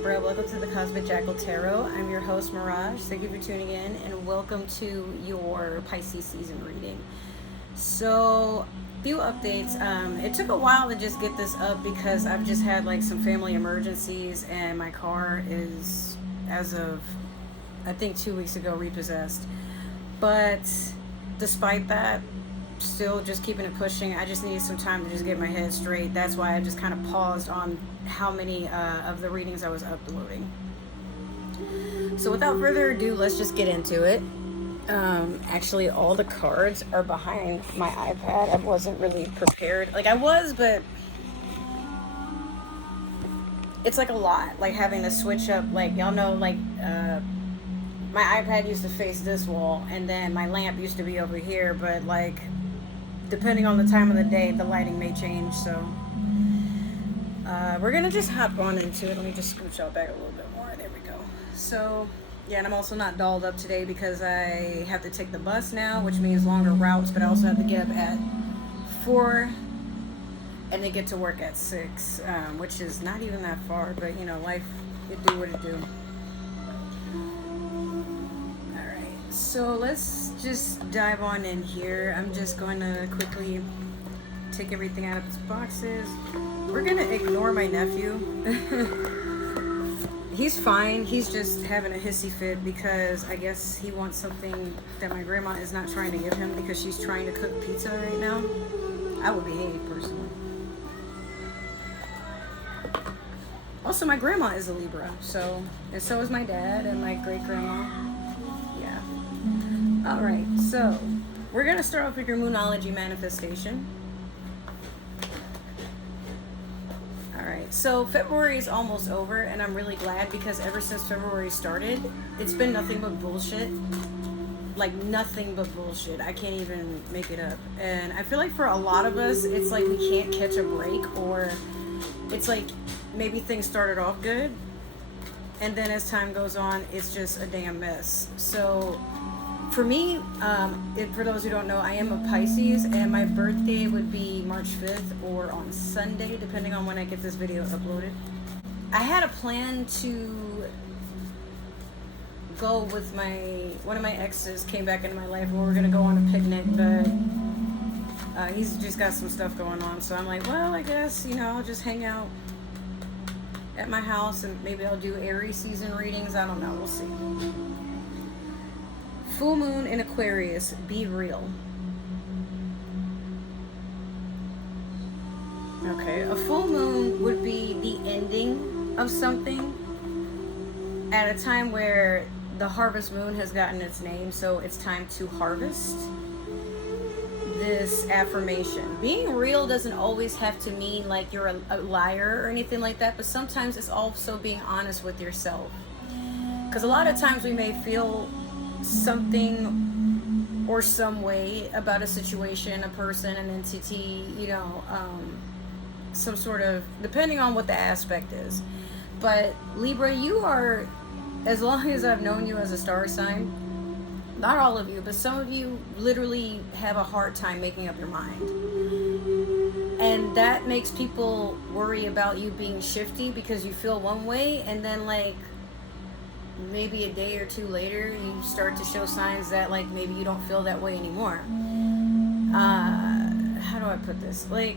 Libra. Welcome to the Cosmic Jackal Tarot. I'm your host, Mirage. Thank you for tuning in, and welcome to your Pisces season reading. So, few updates. It took a while to just get this up because I've just had like some family emergencies, and my car is, as of I think 2 weeks ago, repossessed. But despite that, still just keeping it pushing. I just needed some time to just get my head straight. That's why I just kind of paused on how many of the readings I was uploading. So without further ado, let's just get into it. Actually, all the cards are behind my iPad. I wasn't really prepared. Like I was, but it's like a lot. Like having to switch up, like y'all know, like my iPad used to face this wall, and then my lamp used to be over here, but like depending on the time of the day, the lighting may change. So we're gonna just hop on into it. Let me just scooch y'all back a little bit more. There we go. So yeah, and I'm also not dolled up today because I have to take the bus now, which means longer routes, but I also have to get up at 4 and then get to work at 6, which is not even that far, but you know, life, it do what it do. So let's just dive on in here. I'm just going to quickly take everything out of its boxes. We're going to ignore my nephew. He's fine. He's just having a hissy fit because I guess he wants something that my grandma is not trying to give him because she's trying to cook pizza right now. I would behave personally. Also, my grandma is a Libra, and so is my dad and my great-grandma. Alright, so we're going to start off with your Moonology manifestation. Alright, so February is almost over, and I'm really glad because ever since February started, it's been nothing but bullshit. Like, nothing but bullshit. I can't even make it up. And I feel like for a lot of us, it's like we can't catch a break, or it's like maybe things started off good, and then as time goes on, it's just a damn mess. So for me, for those who don't know, I am a Pisces, and my birthday would be March 5th or on Sunday, depending on when I get this video uploaded. I had a plan to go with one of my exes came back into my life, and we were going to go on a picnic, but he's just got some stuff going on. So I'm like, well, I guess, you know, I'll just hang out at my house, and maybe I'll do Aries season readings. I don't know. We'll see. Full moon in Aquarius, be real. Okay, a full moon would be the ending of something at a time where the harvest moon has gotten its name, so it's time to harvest. This affirmation. Being real doesn't always have to mean like you're a liar or anything like that, but sometimes it's also being honest with yourself. Because a lot of times we may feel something or some way about a situation, a person, an entity, you know, some sort of, depending on what the aspect is. But Libra, you are, as long as I've known you as a star sign, not all of you, but some of you literally have a hard time making up your mind. And that makes people worry about you being shifty because you feel one way, and then like maybe a day or two later you start to show signs that like maybe you don't feel that way anymore. How do I put this? Like,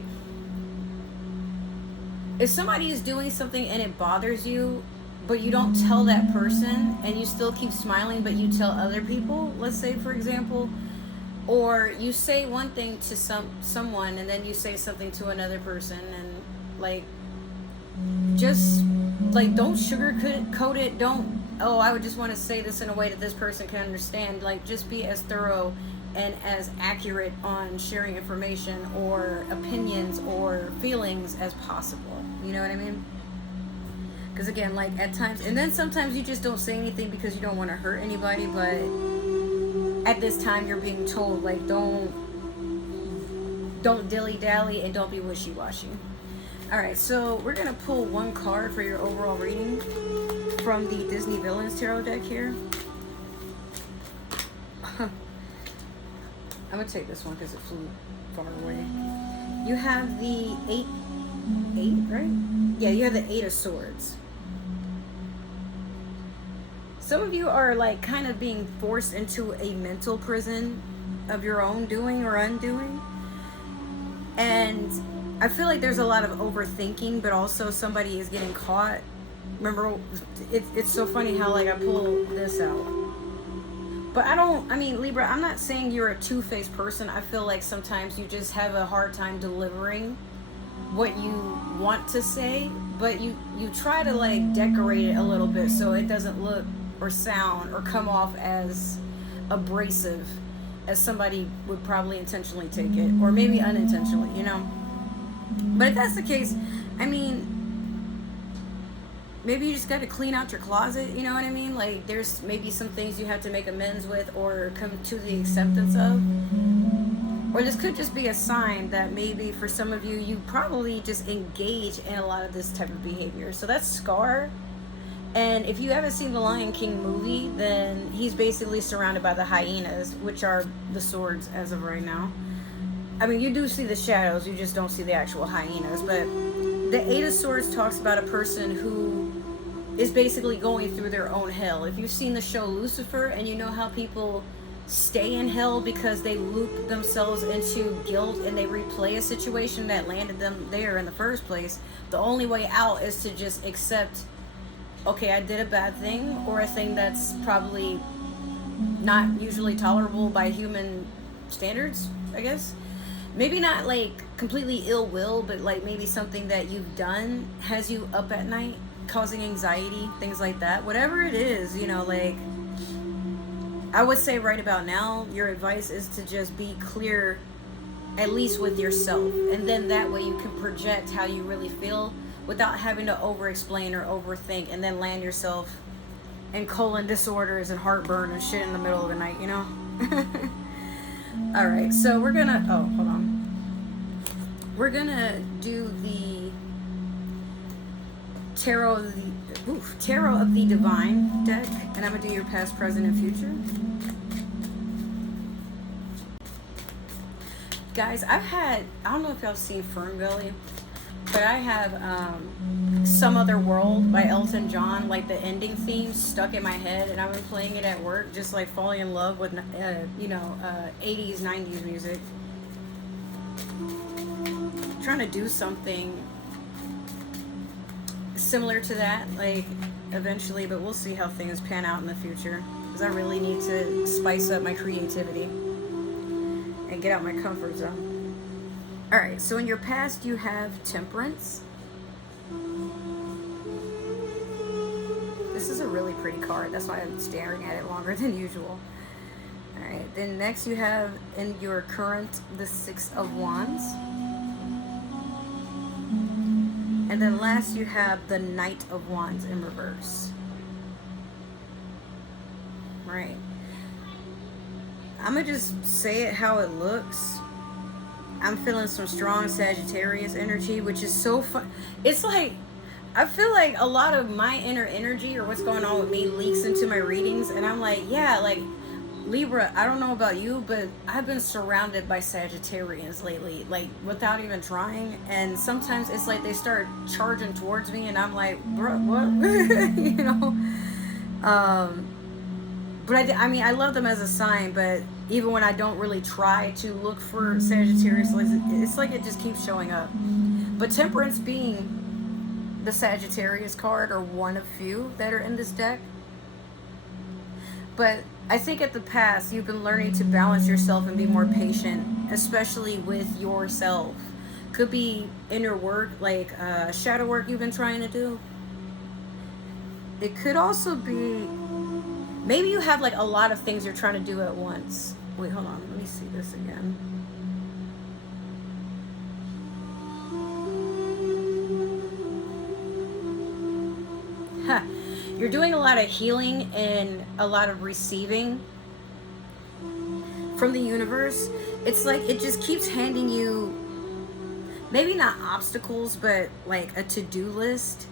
if somebody is doing something and it bothers you, but you don't tell that person, and you still keep smiling but you tell other people, let's say for example, or you say one thing to someone and then you say something to another person, and like, just like, don't sugarcoat it. Don't, oh, I would just want to say this in a way that this person can understand. Like, just be as thorough and as accurate on sharing information or opinions or feelings as possible. You know what I mean? Because again, like at times, and then sometimes you just don't say anything because you don't want to hurt anybody, but at this time you're being told, like, don't dilly-dally and don't be wishy-washy. Alright, so we're going to pull one card for your overall reading from the Disney Villains Tarot deck here. I'm going to take this one because it flew far away. You have the eight, right? Yeah, you have the 8 of Swords. some of you are like kind of being forced into a mental prison of your own doing or undoing. And I feel like there's a lot of overthinking, but also somebody is getting caught. Remember, it's so funny how like I pull this out. But I mean, Libra, I'm not saying you're a two-faced person. I feel like sometimes you just have a hard time delivering what you want to say, but you try to like decorate it a little bit so it doesn't look or sound or come off as abrasive as somebody would probably intentionally take it, or maybe unintentionally, you know. But if that's the case, I mean, maybe you just got to clean out your closet, you know what I mean? Like, there's maybe some things you have to make amends with or come to the acceptance of. Or this could just be a sign that maybe for some of you, you probably just engage in a lot of this type of behavior. So that's Scar. And if you haven't seen the Lion King movie, then he's basically surrounded by the hyenas, which are the swords as of right now. I mean, you do see the shadows, you just don't see the actual hyenas. But the Eight of Swords talks about a person who is basically going through their own hell. If you've seen the show Lucifer and you know how people stay in hell because they loop themselves into guilt and they replay a situation that landed them there in the first place, the only way out is to just accept, okay, I did a bad thing, or a thing that's probably not usually tolerable by human standards, I guess. Maybe not like completely ill will, but like maybe something that you've done has you up at night, causing anxiety, things like that. Whatever it is, you know, like, I would say right about now, your advice is to just be clear, at least with yourself. And then that way you can project how you really feel without having to over-explain or overthink and then land yourself in colon disorders and heartburn and shit in the middle of the night, you know? All right, so we're gonna, oh, hold on. We're gonna do the Tarot of the Divine deck, and I'm gonna do your past, present, and future. Guys, I don't know if y'all seen Ferngully, but I have Some Other World by Elton John, like the ending theme stuck in my head, and I've been playing it at work, just like falling in love with, 80s, 90s music. Trying to do something similar to that, like, eventually, but we'll see how things pan out in the future, because I really need to spice up my creativity and get out my comfort zone. Alright, so in your past you have Temperance. This is a really pretty card, that's why I'm staring at it longer than usual. Alright, then next you have in your current the Six of Wands. And then last you have the Knight of Wands in reverse. Right. I'm going to just say it how it looks. I'm feeling some strong Sagittarius energy, which is so fun. It's like, I feel like a lot of my inner energy or what's going on with me leaks into my readings. And I'm like, yeah, like, Libra, I don't know about you, but I've been surrounded by Sagittarians lately, like, without even trying. And sometimes it's like they start charging towards me, and I'm like, bro, what? You know? But I mean, I love them as a sign, but even when I don't really try to look for Sagittarius, it's like it just keeps showing up. But Temperance being the Sagittarius card, or one of few that are in this deck. But I think at the past, you've been learning to balance yourself and be more patient, especially with yourself. Could be inner work, like shadow work you've been trying to do. It could also be, maybe you have like a lot of things you're trying to do at once. Wait, hold on. Let me see this again. Huh. You're doing a lot of healing and a lot of receiving from the universe. It's like it just keeps handing you, maybe not obstacles, but like a to-do list.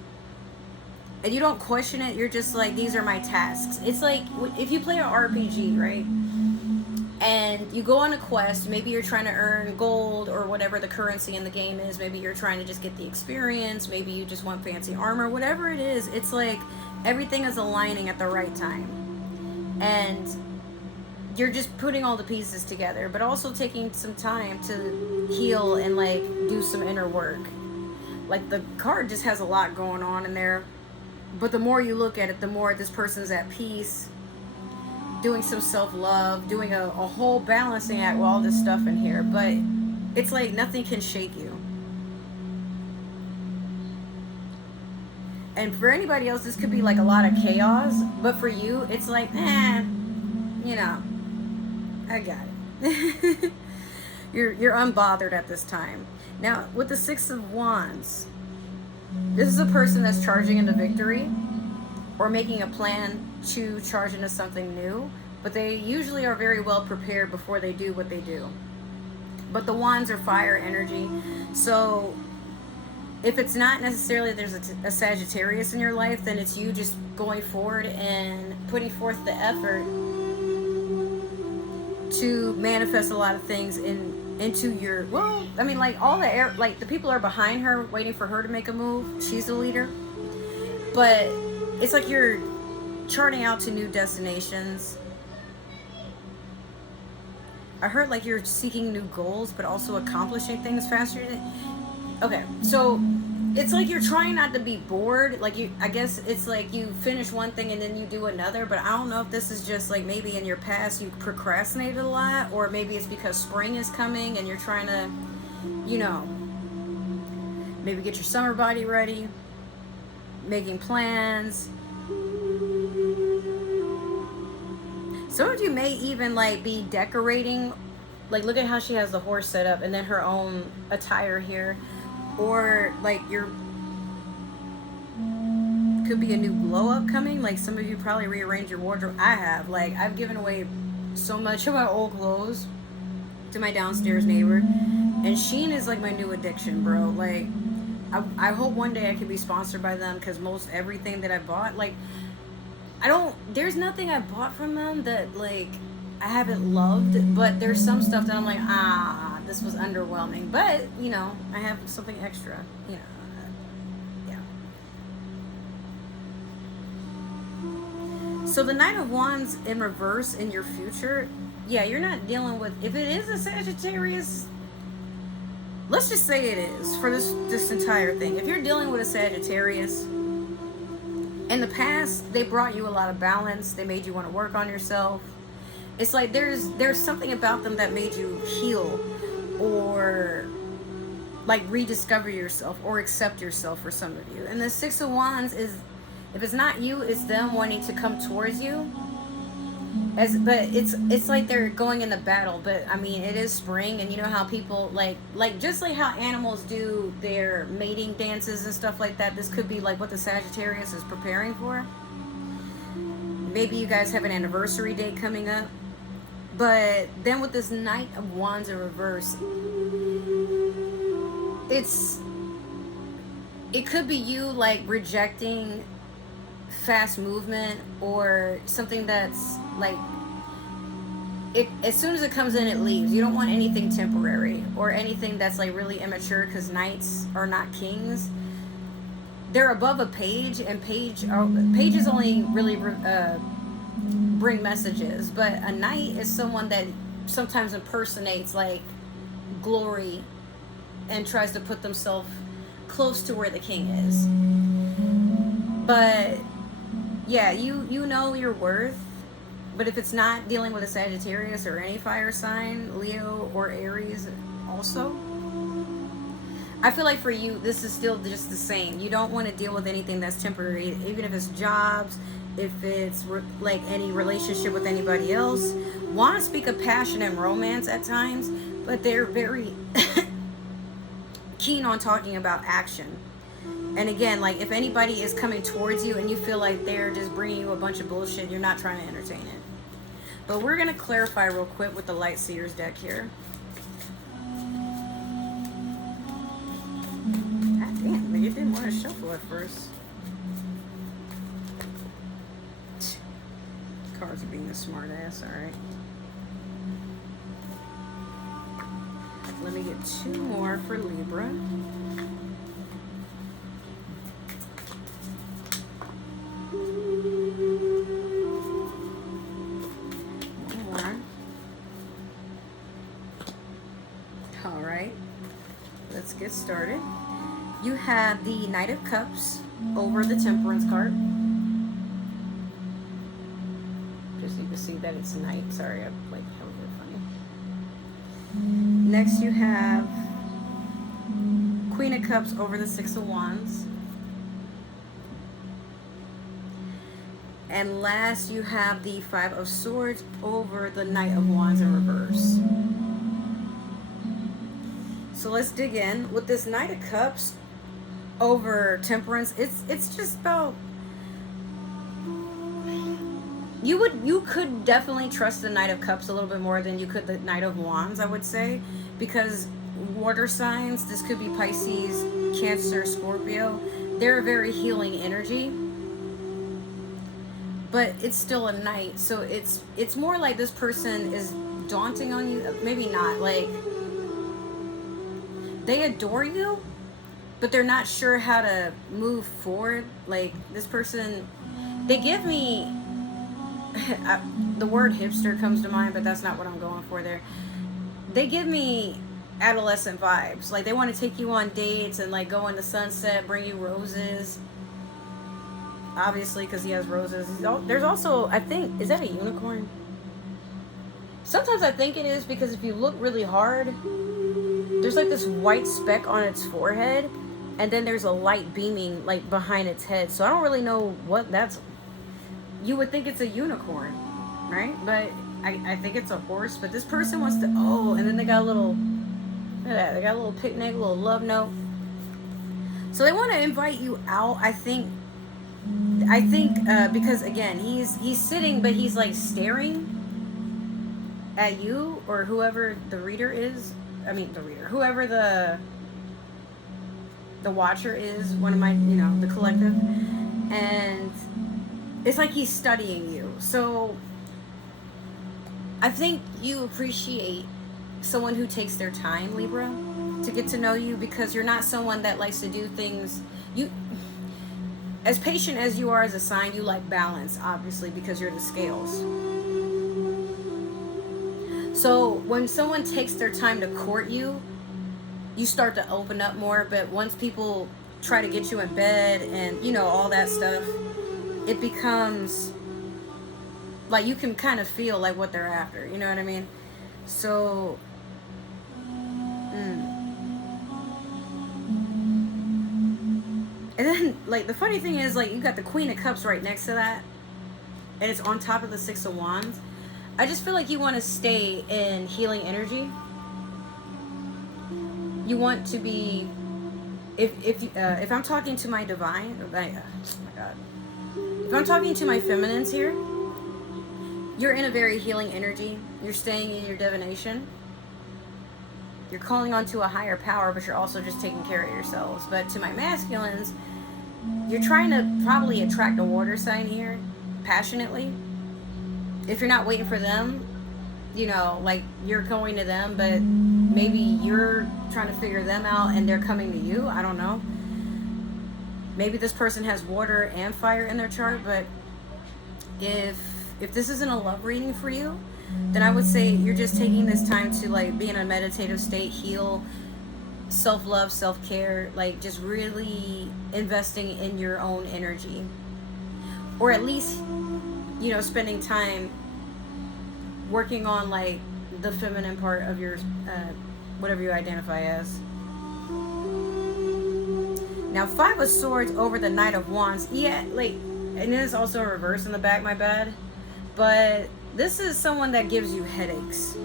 And you don't question it. You're just like, these are my tasks. It's like if you play an RPG, right? And you go on a quest, maybe you're trying to earn gold or whatever the currency in the game is. Maybe you're trying to just get the experience. Maybe you just want fancy armor, whatever it is. It's like everything is aligning at the right time. And you're just putting all the pieces together, but also taking some time to heal and like do some inner work. Like the card just has a lot going on in there, but the more you look at it, the more this person's at peace, doing some self-love, doing a whole balancing act with all this stuff in here. But it's like nothing can shake you. And for anybody else, this could be like a lot of chaos, but for you, it's like, you know, I got it. You're unbothered at this time. Now, with the Six of Wands, this is a person that's charging into victory or making a plan to charge into something new, but they usually are very well prepared before they do what they do. But the Wands are fire energy, so if it's not necessarily there's a Sagittarius in your life, then it's you just going forward and putting forth the effort to manifest a lot of things into your, well, I mean, like all the air, like the people are behind her waiting for her to make a move. She's the leader, but it's like you're charting out to new destinations. I heard like you're seeking new goals, but also accomplishing things faster. Okay, so it's like you're trying not to be bored. Like I guess it's like you finish one thing and then you do another, but I don't know if this is just like maybe in your past you procrastinated a lot, or maybe it's because spring is coming and you're trying to, you know, maybe get your summer body ready, making plans. Some of you may even like be decorating, like look at how she has the horse set up and then her own attire here. Or like could be a new glow up coming. Like some of you probably rearrange your wardrobe. I have, like, I've given away so much of my old clothes to my downstairs neighbor, and Shein is like my new addiction, bro. Like I hope one day I can be sponsored by them, because most everything that I bought, like there's nothing I bought from them that like I haven't loved, but there's some stuff that I'm like, this was underwhelming, but you know, I have something extra, you know. So the Knight of Wands in reverse in your future, yeah, you're not dealing with, if it is a Sagittarius, let's just say it is for this entire thing. If you're dealing with a Sagittarius, in the past they brought you a lot of balance, they made you want to work on yourself. It's like there's something about them that made you heal, or like rediscover yourself or accept yourself for some of you. And the Six of Wands is, if it's not you, it's them wanting to come towards you. But it's like they're going into battle. But I mean, it is spring, and you know how people like just like how animals do their mating dances and stuff like that. This could be like what the Sagittarius is preparing for. Maybe you guys have an anniversary date coming up. But then with this Knight of Wands in reverse, it could be you like rejecting fast movement, or something that's like, as soon as it comes in, it leaves. You don't want anything temporary or anything that's like really immature, because knights are not kings. They're above a page, and pages only really bring messages, but a knight is someone that sometimes impersonates like glory and tries to put themselves close to where the king is. But yeah, you know your worth. But if it's not dealing with a Sagittarius or any fire sign, Leo or Aries also, I feel like for you, this is still just the same. You don't want to deal with anything that's temporary, even if it's jobs, if it's like any relationship with anybody else. Want to speak of passion and romance at times, but they're very keen on talking about action. And again, like if anybody is coming towards you and you feel like they're just bringing you a bunch of bullshit, you're not trying to entertain it. But we're going to clarify real quick with the Light Seers deck here. God damn, like it didn't want to shuffle at first. Cards are being a smart ass, alright. Let me get 2 more for Libra. get started. You have the Knight of Cups over the Temperance card. Just so you can see that it's night. Sorry, I'm like a little bit funny. Next you have Queen of Cups over the Six of Wands. And last you have the Five of Swords over the Knight of Wands in reverse. So let's dig in. With this Knight of Cups over Temperance, it's just about, you could definitely trust the Knight of Cups a little bit more than you could the Knight of Wands, I would say, because water signs, this could be Pisces, Cancer, Scorpio, they're a very healing energy. But it's still a knight, so it's more like this person is daunting on you. Maybe not, like they adore you, but they're not sure how to move forward. Like this person, they give me the word hipster comes to mind, but that's not what I'm going for there. They give me adolescent vibes. Like they want to take you on dates and like go in the sunset, bring you roses. Obviously, because he has roses. There's also, I think, is that a unicorn? Sometimes I think it is, because if you look really hard, there's like this white speck on its forehead, and then there's a light beaming like behind its head. So I don't really know what that's. You would think it's a unicorn, right? But I think it's a horse. But this person wants to, and then they got a little, look at that, they got a little picnic, a little love note. So they want to invite you out, I think, because again, he's sitting, but he's like staring at you or whoever the reader is. I mean, whoever the watcher is, one of my, the collective, and it's like he's studying you. So I think you appreciate someone who takes their time, Libra, to get to know you, because you're not someone that likes to do things. As patient as you are as a sign, you like balance, obviously, because you're the scales. So when someone takes their time to court you, you start to open up more. But once people try to get you in bed and, all that stuff, it becomes like you can kind of feel like what they're after. You know what I mean? So and then, like, the funny thing is, like, you got the Queen of Cups right next to that, and it's on top of the Six of Wands. I just feel like you want to stay in healing energy. You want to be, if I'm talking to my divine, oh my God, if I'm talking to my feminines here, you're in a very healing energy. You're staying in your divination. You're calling onto a higher power, but you're also just taking care of yourselves. But to my masculines, you're trying to probably attract a water sign here, passionately. If you're not waiting for them, like you're going to them, but maybe you're trying to figure them out and they're coming to you. I don't know. Maybe this person has water and fire in their chart, but if this isn't a love reading for you, then I would say you're just taking this time to like be in a meditative state, heal, self-love, self-care, like just really investing in your own energy, or at least spending time working on like the feminine part of your whatever you identify as. Now, Five of Swords over the Knight of Wands, and it is also a reverse in the back, my bad, but this is someone that gives you headaches.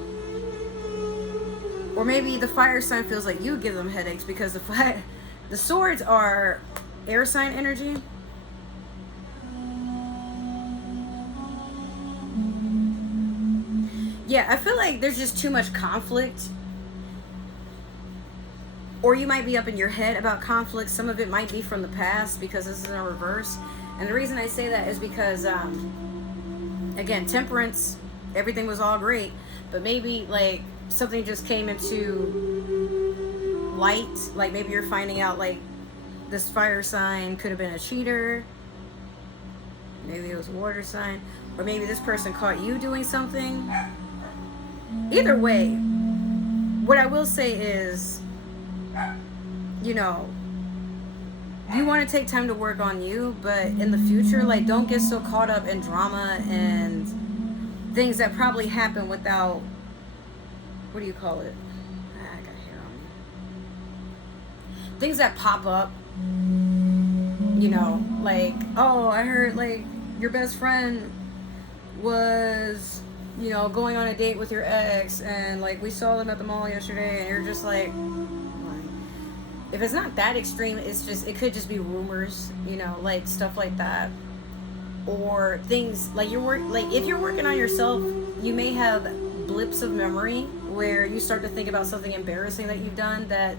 Or maybe the fire sign feels like you give them headaches, because the swords are air sign energy. Yeah, I feel like there's just too much conflict. Or you might be up in your head about conflict. Some of it might be from the past, because this is in a reverse. And the reason I say that is because again, Temperance, everything was all great, but maybe like something just came into light. Like maybe you're finding out like this fire sign could have been a cheater, maybe it was a water sign, or maybe this person caught you doing something. Either way, what I will say is you know, you want to take time to work on you, but in the future, like, don't get so caught up in drama and things that probably happen without, what do you call it? I got hair on me. Things that pop up, you know, like, oh, I heard, like, your best friend was, you know, going on a date with your ex, and, like, we saw them at the mall yesterday, and you're just like, if it's not that extreme, it's just, it could just be rumors, you know, like, stuff like that. Or things like if you're working on yourself, you may have blips of memory where you start to think about something embarrassing that you've done that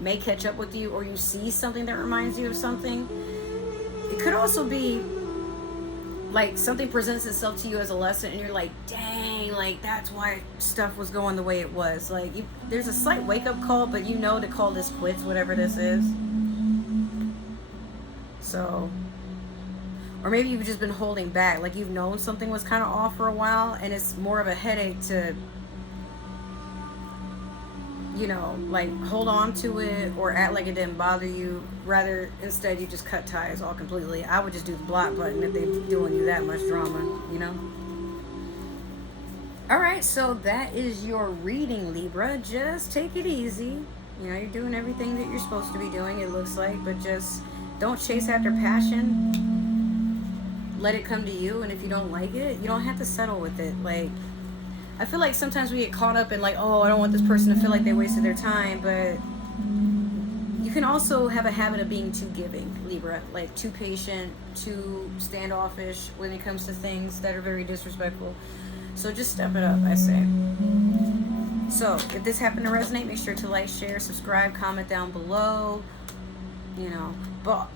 may catch up with you, or you see something that reminds you of something. It could also be like something presents itself to you as a lesson, and you're like, dang, like, that's why stuff was going the way it was. Like, there's a slight wake-up call, but you know to call this quits, whatever this is. So, or maybe you've just been holding back, like, you've known something was kind of off for a while, and it's more of a headache to, you know, like, hold on to it or act like it didn't bother you. Rather, instead, you just cut ties all completely. I would just do the block button if they're doing you that much drama, you know? Alright, so that is your reading, Libra. Just take it easy. You know, you're doing everything that you're supposed to be doing, it looks like, but just don't chase after passion. Let it come to you, and if you don't like it, you don't have to settle with it. Like, I feel like sometimes we get caught up in, like, oh, I don't want this person to feel like they wasted their time, but you can also have a habit of being too giving, Libra, like too patient, too standoffish when it comes to things that are very disrespectful. So just step it up, I say. So if this happened to resonate, make sure to like, share, subscribe, comment down below, you know. But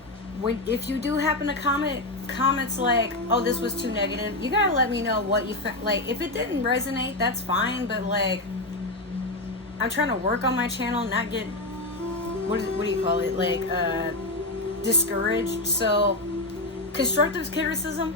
if you do happen to comments like, oh, this was too negative, you gotta let me know what you like. If it didn't resonate, that's fine, but, like, I'm trying to work on my channel, not get, what do you call it, like, discouraged. So constructive criticism,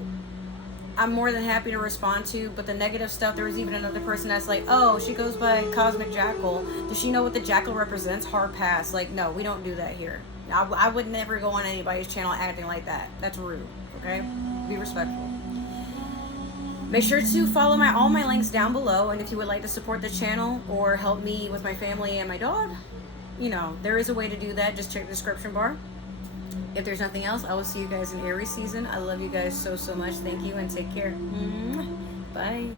I'm more than happy to respond to, but the negative stuff, there was even another person that's like, oh, she goes by Cosmic Jackal, does she know what the jackal represents? Hard pass. Like, no, we don't do that here. I would never go on anybody's channel acting like that. That's rude, okay? Be respectful. Make sure to follow all my links down below, and if you would like to support the channel or help me with my family and my dog, you know, there is a way to do that. Just check the description bar. If there's nothing else, I will see you guys in Aries season. I love you guys so, so much. Thank you, and take care. Bye.